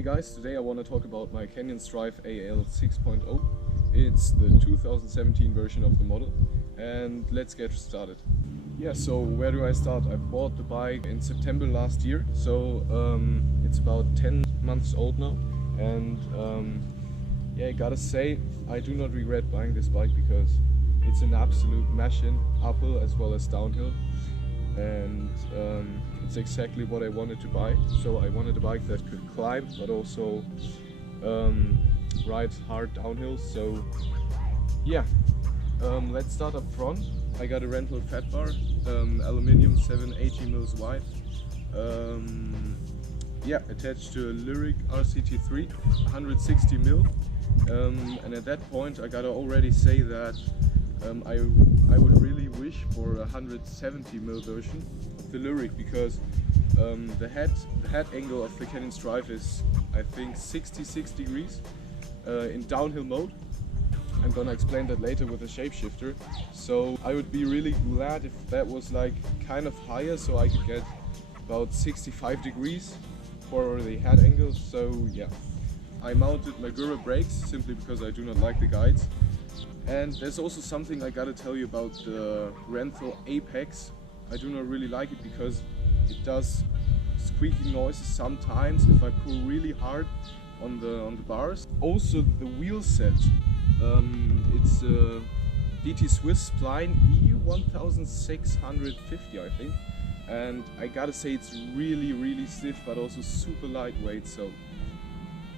Hey guys, today I want to talk about my Canyon Strive AL 6.0. It's the 2017 version of the model, and let's get started. Yeah, so where do I start? I bought the bike in September last year, so it's about 10 months old now, and yeah, I gotta say I do not regret buying this bike because it's an absolute machine, uphill as well as downhill, and it's exactly what I wanted to buy. So I wanted a bike that could climb but also ride hard downhill. So yeah, let's start up front. I got a rental fat bar, aluminium, 780 mils wide, yeah, attached to a Lyric RCT3, 160 mil, and at that point I gotta already say that I would really wish for a 170 mil version of the Lyric, because the head angle of the Canyon Strive is, I think, 66 degrees in downhill mode. I'm gonna explain that later with the Shapeshifter. So I would be really glad if that was like kind of higher, so I could get about 65 degrees for the head angle. So yeah, I mounted Magura brakes simply because I do not like the guides. And there's also something I gotta tell you about the rental Apex. I do not really like it because it does squeaking noises sometimes if I pull really hard on the bars. Also the wheel set, it's a DT Swiss Spline E1650 I think, and I gotta say it's really stiff but also super lightweight. So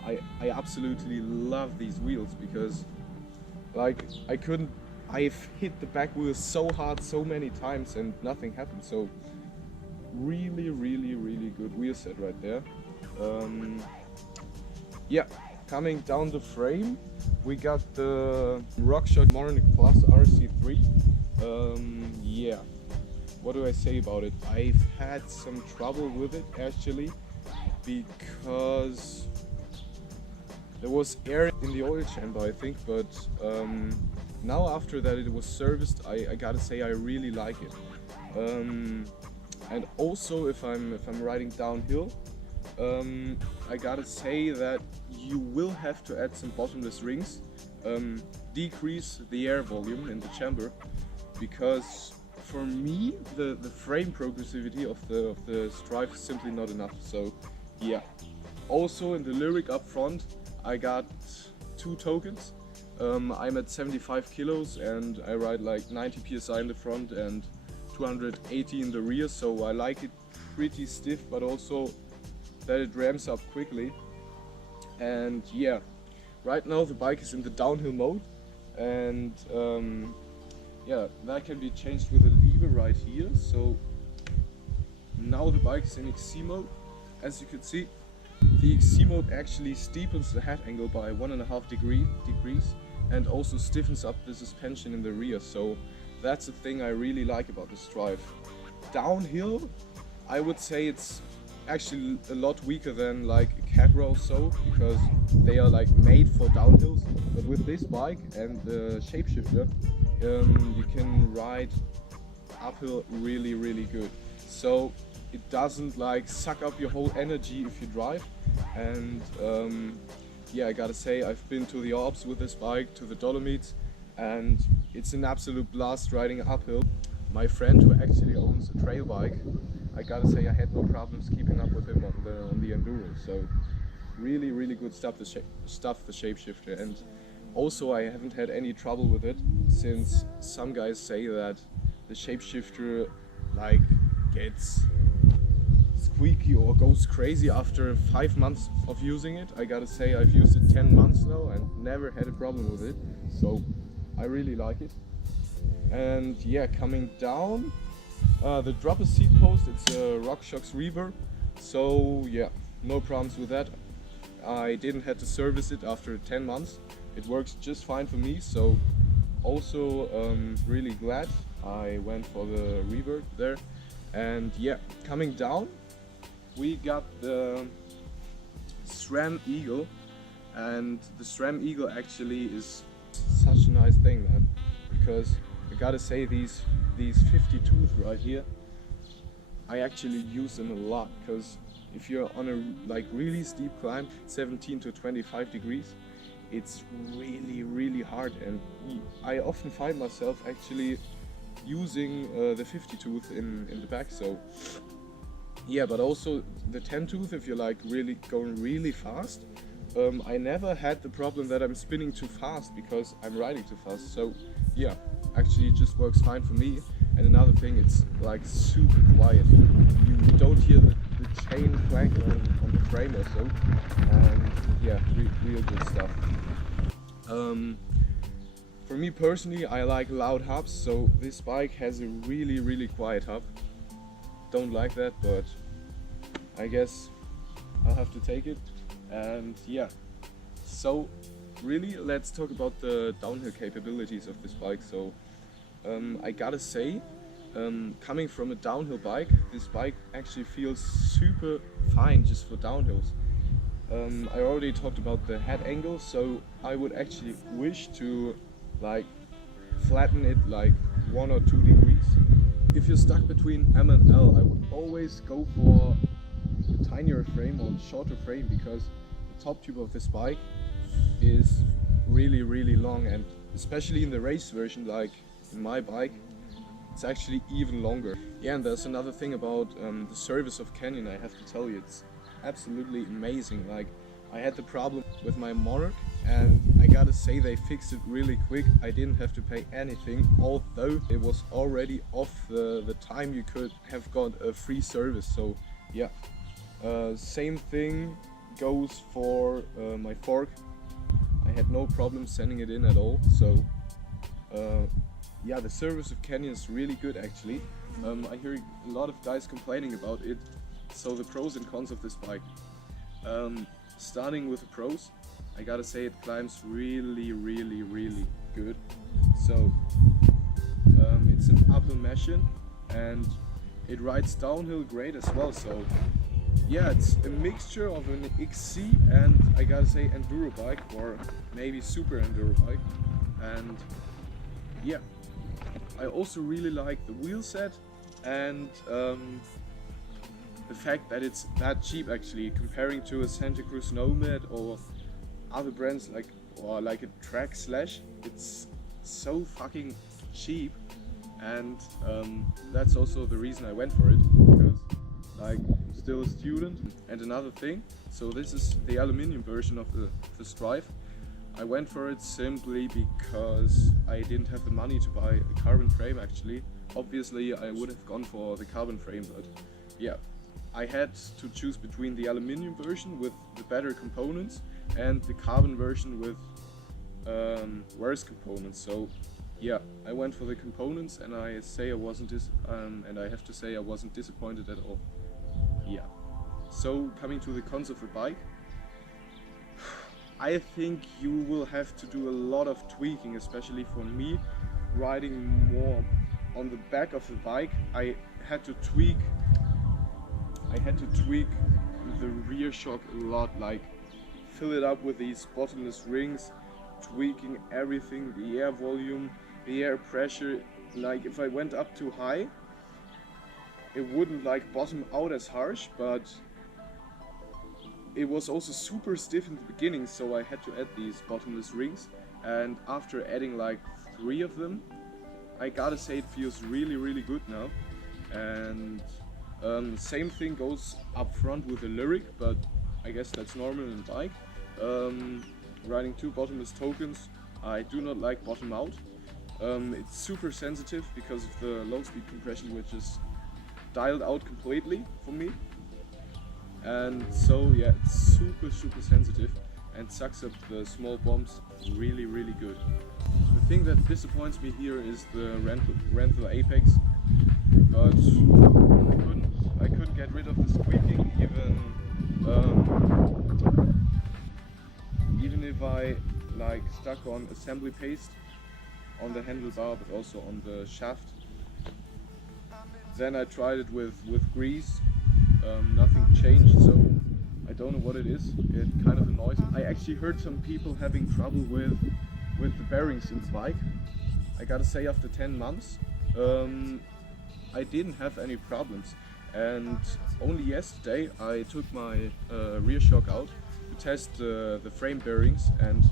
I absolutely love these wheels because like I've hit the back wheel so hard so many times and nothing happened. So really good wheel set right there. Yeah, coming down the frame, we got the RockShox Moronic Plus RC3. Yeah, what do I say about it? I've had some trouble with it actually because there was air in the oil chamber, I think, but now after that it was serviced, I gotta say I really like it. And also if I'm riding downhill, I gotta say that you will have to add some bottomless rings, decrease the air volume in the chamber, because for me the frame progressivity of the Strive is simply not enough. So yeah, also in the Lyric up front I got 2 tokens. I'm at 75 kilos and I ride like 90 psi in the front and 280 in the rear, so I like it pretty stiff but also that it ramps up quickly. And yeah, right now the bike is in the downhill mode, and yeah, that can be changed with a lever right here. So now the bike is in XC mode. As you can see, the XC mode actually steepens the head angle by 1.5 degrees and also stiffens up the suspension in the rear. So that's the thing I really like about the Strive. Downhill, I would say it's actually a lot weaker than like a Cabra or so, because they are like made for downhills. But with this bike and the Shapeshifter, you can ride uphill really good. So it doesn't like suck up your whole energy if you drive. And yeah, I gotta say I've been to the Alps with this bike, to the Dolomites, and it's an absolute blast riding uphill. My friend who actually owns a trail bike, I gotta say I had no problems keeping up with him on the Enduro. So really good stuff, the Shapeshifter. And also I haven't had any trouble with it, since some guys say that the Shapeshifter like gets squeaky or goes crazy after 5 months of using it. I gotta say I've used it 10 months now and never had a problem with it, so I really like it. And yeah, coming down, the dropper seat post, it's a RockShox Reverb, so yeah, no problems with that. I didn't have to service it after 10 months. It works just fine for me, so also really glad I went for the reverb there. And yeah, coming down, we got the SRAM Eagle, and the SRAM Eagle actually is such a nice thing, man, because I gotta say these 52s right here, I actually use them a lot, because if you're on a like really steep climb, 17 to 25 degrees, it's really hard, and I often find myself actually using the 50 tooth in the back. So yeah, but also the 10 tooth if you're like really going really fast. I never had the problem that I'm spinning too fast because I'm riding too fast. So yeah, actually it just works fine for me. And another thing, it's like super quiet. You don't hear the chain clanking on the frame or so. And yeah, real good stuff. For me personally, I like loud hubs, so this bike has a really quiet hub. Don't like that, but I guess I'll have to take it. And yeah, so really let's talk about the downhill capabilities of this bike. So I gotta say, coming from a downhill bike, this bike actually feels super fine just for downhills. I already talked about the head angle, so I would actually wish to like flatten it like 1 or 2 degrees. If you're stuck between M and L, I would always go for a tinier frame or shorter frame, because the top tube of this bike is really long, and especially in the race version, like in my bike, it's actually even longer. Yeah, and there's another thing about the service of Canyon. I have to tell you, it's absolutely amazing. Like, I had the problem with my Monarch, and I gotta say they fixed it really quick. I didn't have to pay anything, although it was already off the time you could have got a free service. So yeah, same thing goes for my fork. I had no problem sending it in at all. So yeah, the service of Canyon is really good actually. I hear a lot of guys complaining about it. So the pros and cons of this bike. Starting with the pros, I gotta say it climbs really good. So it's an uphill machine and it rides downhill great as well. So yeah, it's a mixture of an XC and I gotta say enduro bike, or maybe super enduro bike. And yeah, I also really like the wheelset and the fact that it's that cheap actually, comparing to a Santa Cruz Nomad or other brands like a Track Slash. It's so fucking cheap, and that's also the reason I went for it, because like I'm still a student. And another thing, so this is the aluminium version of the Strive. I went for it simply because I didn't have the money to buy a carbon frame actually. Obviously I would have gone for the carbon frame, but yeah, I had to choose between the aluminium version with the better components and the carbon version with worse components. So yeah, I went for the components, and I have to say I wasn't disappointed at all. Yeah. So coming to the cons of the bike, I think you will have to do a lot of tweaking, especially for me, riding more on the back of the bike. I had to tweak the rear shock a lot, like fill it up with these bottomless rings, tweaking everything, the air volume, the air pressure. Like if I went up too high, it wouldn't like bottom out as harsh, but it was also super stiff in the beginning, so I had to add these bottomless rings. And after adding like 3 of them, I gotta say it feels really good now. And same thing goes up front with the Lyric, but I guess that's normal in a bike. Riding 2 bottomless tokens, I do not like bottom out. It's super sensitive because of the low speed compression, which is dialed out completely for me. And so yeah, it's super sensitive and sucks up the small bumps really good. The thing that disappoints me here is the rental apex, but I couldn't get rid of the squeaking even if I like stuck on assembly paste on the handlebar, but also on the shaft. Then I tried it with grease. Nothing changed, so I don't know what it is. It kind of annoys me. I actually heard some people having trouble with the bearings in the bike. I gotta say, after 10 months, I didn't have any problems. And only yesterday I took my rear shock out to test the frame bearings, and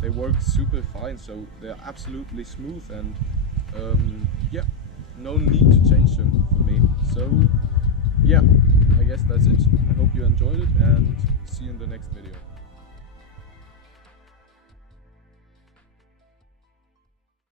they work super fine, so they're absolutely smooth, and yeah, no need to change them for me. So yeah, I guess that's it. I hope you enjoyed it, and see you in the next video.